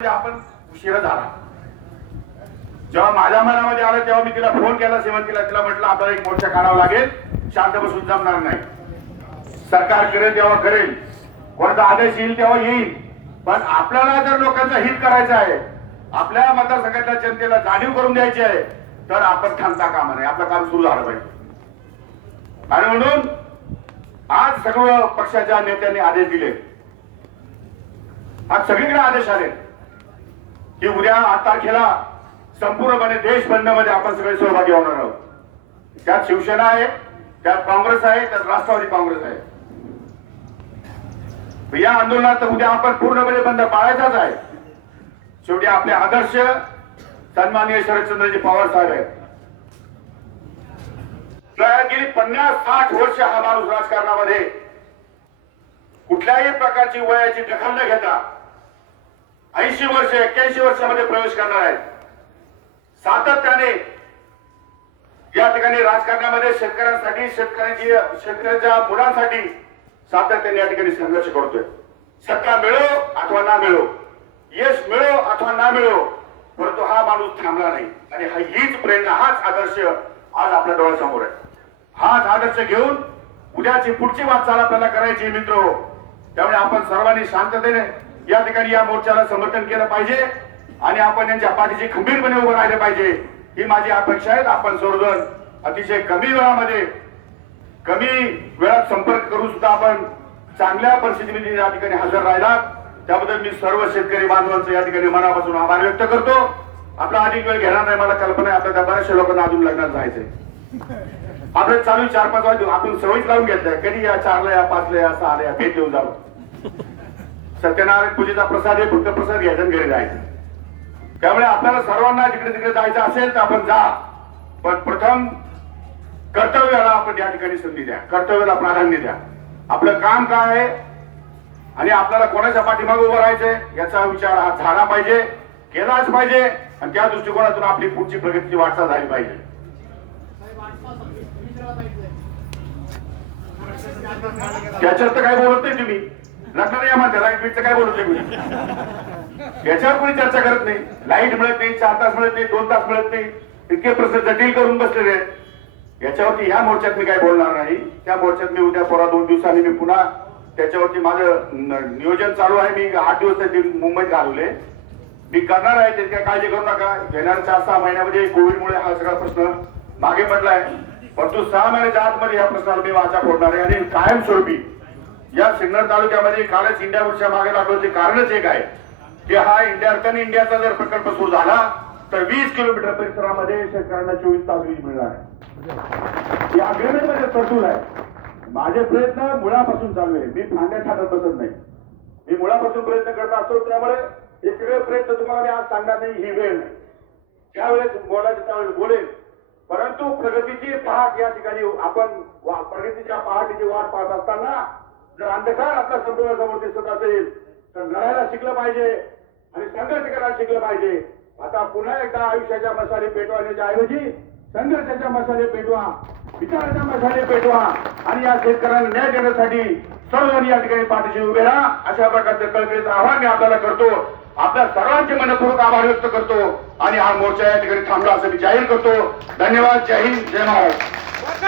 आपण उशिरा झाला. जेव्हा माझ्या मनामध्ये आलं तेव्हा मी तिला फोन केला, सेवंतीला. तिला म्हटलं आपल्याला एक मोर्चा काढावा लागेल, शांत बसून जमणार नाही. सरकार करेल तेव्हा करेल, कोणाचा आदेश येईल तेव्हा येईल, पण आपल्याला जर लोकांचं हित करायचं आहे, आपल्या मतदारसंघातल्या जनतेला जाणीव करून द्यायची आहे, तर आपण थांबता कामा नये. आपलं काम सुरू झालं पाहिजे. आणि म्हणून आज सर्व पक्षाच्या नेत्यांनी आदेश दिले. आज सगळीकडे आदेश आले की उद्या 8 तारखेला संपूर्णपणे देश बंदमध्ये आपण सगळे सहभागी होणार आहोत. त्यात शिवसेना आहे, त्यात काँग्रेस आहे, त्यात राष्ट्रवादी काँग्रेस आहे. या आंदोलनात उद्या आपण पूर्णपणे बंद पाळायचाच आहे. शेवटी आपले आदर्श सन्माननीय शरदचंद्रजी पवार साहेब आहेत. गेली 50-60 वर्ष हा माणूस राजकारणामध्ये कुठल्याही प्रकारची वयाची दखल न घेता 80 वर्ष 81 वर्षामध्ये प्रवेश करणार आहेत. सातत्याने या ठिकाणी राजकारणामध्ये शेतकऱ्यांसाठी, शेतकऱ्यांच्या मुलांसाठी सातत्याने या ठिकाणी संघर्ष करतोय. सत्ता मिळो अथवा ना मिळो, यश मिळो अथवा ना मिळो, परंतु हा माणूस थांबला नाही. आणि हीच प्रेरणा, हाच आदर्श आज आपल्या डोळ्यासमोर आहे. हाच आदर्श घेऊन उद्याची पुढची वाटचाल आपल्याला करायची मित्र. त्यामुळे आपण सर्वांनी शांततेने या ठिकाणी या मोर्चाला समर्थन केलं पाहिजे आणि आपण यांच्या पाठीशी खंबीरपणे उभं राहिले पाहिजे, ही माझी अपेक्षा आहे. आपण सर्वजण अतिशय कमी वेळात संपर्क करून सुद्धा आपण चांगल्या परिस्थितीमध्ये या ठिकाणी हजर राहिलात, त्याबद्दल मी सर्व शेतकरी बांधवांचं या ठिकाणी मनापासून आभार व्यक्त करतो. आपला अधिक वेळ घेणार नाही, मला कल्पना आहे आपल्या बऱ्याचशा लोकांना अजून लग्नात जायचंय. आपलं चालू 4-5 वाजता आपण सवयीच लावून घेतलंय, कधी या 4ला या 5ला या 6ला या भेट देऊन जावं. सत्यनारायण पूजेचा प्रसाद आहे, फक्त प्रसाद घ्यायचा घरी जायचं. त्यामुळे आपल्याला सर्वांना जिकडे तिकडे जायचं असेल तर आपण जा, पण प्रथम कर्तव्याला आपण या ठिकाणी संधी द्या, कर्तव्याला प्राधान्य द्या. आपलं काम काय आहे आणि आपल्याला कोणाच्या पाठीमागे उभं राहायचंय याचा विचार हा झाला पाहिजे, केलाच पाहिजे. आणि त्या दृष्टिकोनातून आपली पुढची प्रगतीची वाटचाल झाली पाहिजे. त्याच्यात तर काय बोलत नाही तुम्ही, लग्नाला या म्हणता लाईट बीटचं काय बोलत नाही, याच्यावर कोणी चर्चा करत नाही. लाईट मिळत नाही, 4 तास मिळत नाही, 2 तास मिळत नाही, इतके प्रश्न जटिल करून बसलेले आहेत. याच्यावरती ह्या मोर्चात मी काय बोलणार नाही. त्या मोर्चात मी उद्या परवा 2 दिवसांनी मी पुन्हा त्याच्यावरती माझं नियोजन चालू आहे. मी 8 दिवस मुंबईत घालवले, मी करणार आहे. त्याची काय काळजी करू नका. येणाऱ्या 4-6 महिन्यामध्ये कोविडमुळे हा सगळा प्रश्न मागे पडलाय, परंतु 6 महिन्याच्या आतमध्ये या प्रश्नाला मी वाचा फोडणार आहे. आणि कायमस्वरूपी या सिन्नर तालुक्यामध्ये कालच इंडिया वर्षा मागे लागल्याचे कारणच एक आहे की हा इंडियाचा जर प्रकल्प सुरू झाला तर 20 किलोमीटर परिसरामध्ये शेतकऱ्यांना 24 तास वीज मिळणार आहे. या अग्रीमेंटमध्ये तरतूद आहे. माझे प्रयत्न मुळापासून चालू आहे. मी फांद्या छाटत बसत नाही, मी मुळापासून प्रयत्न करत असतो. त्यामुळे हे सगळे प्रयत्न तुम्हाला मी आज सांगणार नाही, ही वेळ नाही. त्यावेळेस बोलायचं त्यावेळेस बोलेल. परंतु प्रगतीची पहाट या ठिकाणी आपण प्रगतीच्या पहाटीची वाट पाहत असताना जर अंधकार आपल्या समोर दिसत असेल तर लढायला शिकलं पाहिजे आणि संघर्ष करायला शिकलं पाहिजे. आता पुन्हा एकदा आयुष्याच्या मसाले पेटवण्याच्या ऐवजी संघर्षाच्या मसाले पेटवा, विचाराच्या मसाले पेटवा आणि या शेतकऱ्यांना न्याय देण्यासाठी सर्वांनी या ठिकाणी पाठीशी उभे राहा. अशा प्रकारचं कळकळीचं आव्हान मी आपल्याला करतो. आपल्या सर्वांचे मनपूर्वक आभार व्यक्त करतो आणि हा मोर्चा या ठिकाणी थांबला असं मी जाहीर करतो. धन्यवाद. जय हिंद, जय महाराष्ट्र.